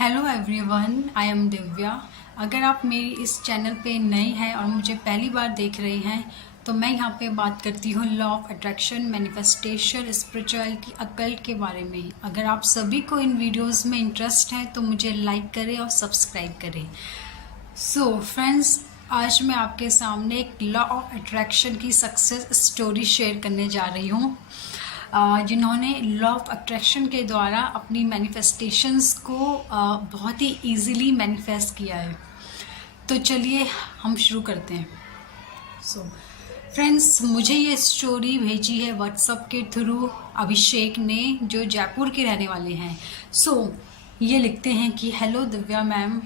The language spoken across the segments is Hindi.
Hello everyone, I am Divya. अगर आप मेरी इस चैनल पे नए हैं और मुझे पहली बार देख रहे हैं तो मैं यहाँ पे बात करती हूँ law of attraction, manifestation, spirituality, occult के बारे में। अगर आप सभी को इन वीडियोस में इंटरेस्ट है तो मुझे लाइक करें और सब्सक्राइब करें। सो फ्रेंड्स, आज मैं आपके सामने एक लॉ ऑफ अट्रैक्शन की सक्सेस स्टोरी शेयर करने जा रही हूँ, जिन्होंने लॉ ऑफ अट्रैक्शन के द्वारा अपनी मैनिफेस्टेशंस को बहुत ही इजीली मैनिफेस्ट किया है। तो चलिए हम शुरू करते हैं। सो फ्रेंड्स, मुझे ये स्टोरी भेजी है व्हाट्सएप के थ्रू अभिषेक ने, जो जयपुर के रहने वाले हैं। ये लिखते हैं कि हेलो दिव्या मैम,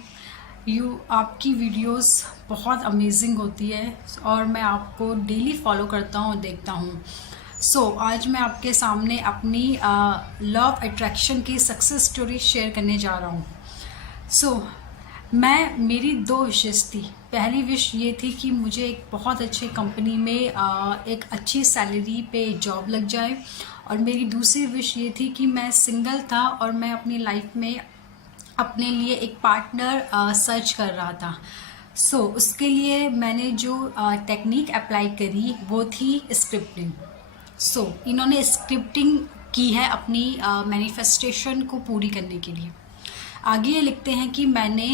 आपकी वीडियोस बहुत अमेजिंग होती है और मैं आपको डेली फॉलो करता हूँ और देखता हूँ। आज मैं आपके सामने अपनी लॉ ऑफ अट्रैक्शन की सक्सेस स्टोरी शेयर करने जा रहा हूँ। मेरी 2 विशेष थी। पहली विश ये थी कि मुझे एक बहुत अच्छे कंपनी में एक अच्छी सैलरी पे जॉब लग जाए, और मेरी दूसरी विश ये थी कि मैं सिंगल था और मैं अपनी लाइफ में अपने लिए एक पार्टनर सर्च कर रहा था। उसके लिए मैंने जो टेक्निक अप्लाई करी वो थी स्क्रिप्टिंग। इन्होंने स्क्रिप्टिंग की है अपनी मैनिफेस्टेशन को पूरी करने के लिए। आगे ये लिखते हैं कि मैंने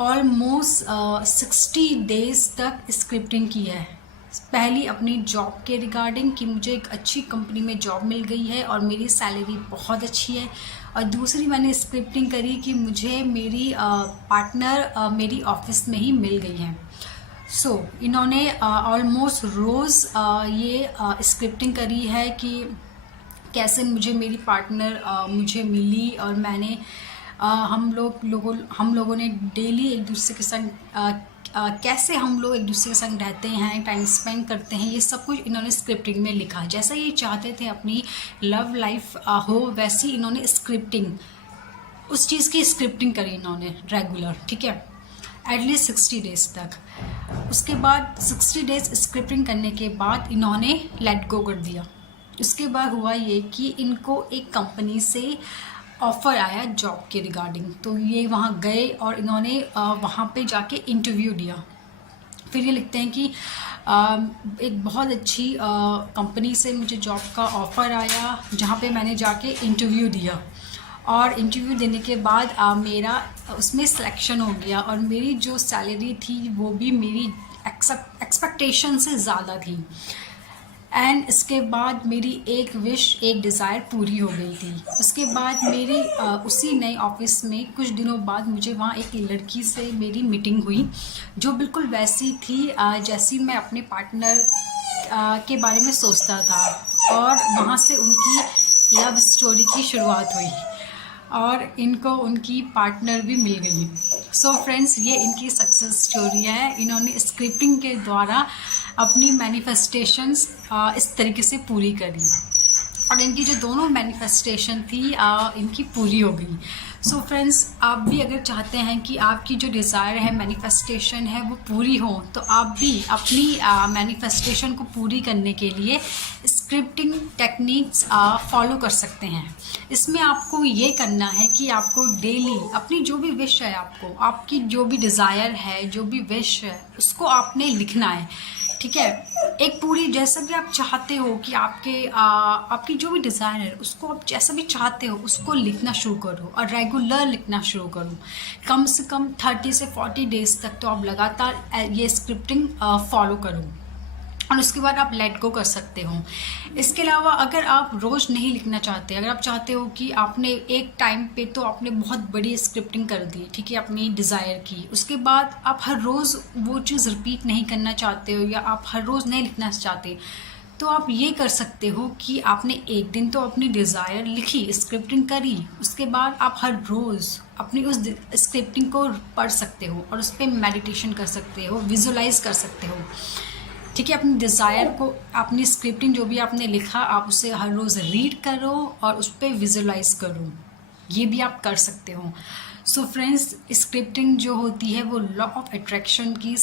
ऑलमोस्ट 60 डेज तक स्क्रिप्टिंग की है। पहली अपनी जॉब के रिगार्डिंग कि मुझे एक अच्छी कंपनी में जॉब मिल गई है और मेरी सैलरी बहुत अच्छी है, और दूसरी मैंने स्क्रिप्टिंग करी कि मुझे मेरी पार्टनर मेरी ऑफिस में ही मिल गई है। इन्होंने ऑलमोस्ट रोज़ ये स्क्रिप्टिंग करी है कि कैसे मुझे मेरी पार्टनर मुझे मिली, और मैंने हम लोगों ने डेली एक दूसरे के संग कैसे हम लोग एक दूसरे के संग रहते हैं, टाइम स्पेंड करते हैं, ये सब कुछ इन्होंने स्क्रिप्टिंग में लिखा। जैसा ये चाहते थे अपनी लव लाइफ हो, वैसी इन्होंने स्क्रिप्टिंग, उस चीज़ की स्क्रिप्टिंग करी इन्होंने रेगुलर, ठीक है, एटलीस्ट 60 डेज तक। उसके बाद 60 डेज स्क्रिप्टिंग करने के बाद इन्होंने लेट गो कर दिया। उसके बाद हुआ ये कि इनको एक कंपनी से ऑफ़र आया जॉब के रिगार्डिंग, तो ये वहाँ गए और इन्होंने वहाँ पे जाके इंटरव्यू दिया। फिर ये लिखते हैं कि एक बहुत अच्छी कंपनी से मुझे जॉब का ऑफ़र आया, जहाँ पे मैंने जाके इंटरव्यू दिया, और इंटरव्यू देने के बाद मेरा उसमें सिलेक्शन हो गया, और मेरी जो सैलरी थी वो भी मेरी एक्सपेक्टेशन से ज़्यादा थी। एंड इसके बाद मेरी एक विश, एक डिज़ायर पूरी हो गई थी। उसके बाद मेरी उसी नए ऑफिस में कुछ दिनों बाद मुझे वहाँ एक लड़की से मेरी मीटिंग हुई, जो बिल्कुल वैसी थी जैसी मैं अपने पार्टनर के बारे में सोचता था, और वहाँ से उनकी लव स्टोरी की शुरुआत हुई और इनको उनकी पार्टनर भी मिल गई। फ्रेंड्स, ये इनकी सक्सेस स्टोरी है। इन्होंने स्क्रिप्टिंग के द्वारा अपनी मैनिफेस्टेशंस इस तरीके से पूरी करी, और इनकी जो दोनों मैनिफेस्टेशन थी इनकी पूरी हो गई। फ्रेंड्स, आप भी अगर चाहते हैं कि आपकी जो डिज़ायर है, मैनिफेस्टेशन है, वो पूरी हो, तो आप भी अपनी मैनिफेस्टेशन को पूरी करने के लिए स्क्रिप्टिंग टेक्निक्स फॉलो कर सकते हैं। इसमें आपको ये करना है कि आपको डेली अपनी जो भी विश है, आपकी जो भी डिज़ायर है, जो भी विश है, उसको आपने लिखना है, ठीक है। एक पूरी, जैसा भी आप चाहते हो कि आपकी जो भी डिज़ायर है, उसको आप जैसा भी चाहते हो उसको लिखना शुरू करो, और रेगुलर लिखना शुरू करो। कम से कम 30 से 40 डेज तक तो आप लगातार ये स्क्रिप्टिंग फॉलो करो, और उसके बाद आप लेट गो कर सकते हो। इसके अलावा अगर आप रोज़ नहीं लिखना चाहते, अगर आप चाहते हो कि आपने एक टाइम पे तो आपने बहुत बड़ी स्क्रिप्टिंग कर दी, ठीक है, अपनी डिज़ायर की, उसके बाद आप हर रोज़ वो चीज़ रिपीट नहीं करना चाहते हो, या आप हर रोज़ नहीं लिखना चाहते, तो आप ये कर सकते हो कि आपने एक दिन तो अपनी डिज़ायर लिखी, स्क्रिप्टिंग करी, उसके बाद आप हर रोज़ अपनी उस स्क्रिप्टिंग को पढ़ सकते हो और उस पर मेडिटेशन कर सकते हो, विजुलाइज कर सकते हो, ठीक है। अपनी डिज़ायर को, अपनी स्क्रिप्टिंग जो भी आपने लिखा, आप उसे हर रोज़ रीड करो और उस पर विजुलाइज करो, ये भी आप कर सकते हो। फ्रेंड्स, स्क्रिप्टिंग जो होती है वो लॉ ऑफ अट्रैक्शन की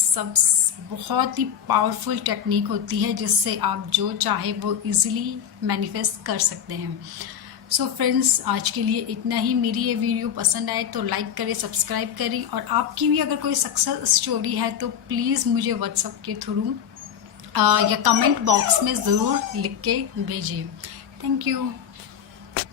बहुत ही पावरफुल टेक्निक होती है, जिससे आप जो चाहे वो इजीली मैनिफेस्ट कर सकते हैं। सो फ्रेंड्स, आज के लिए इतना ही। मेरी ये वीडियो पसंद आए तो लाइक करें, सब्सक्राइब करें, और आपकी भी अगर कोई सक्सेस स्टोरी है तो प्लीज़ मुझे व्हाट्सएप के थ्रू या कमेंट बॉक्स में ज़रूर लिख के भेजिए। Thank you.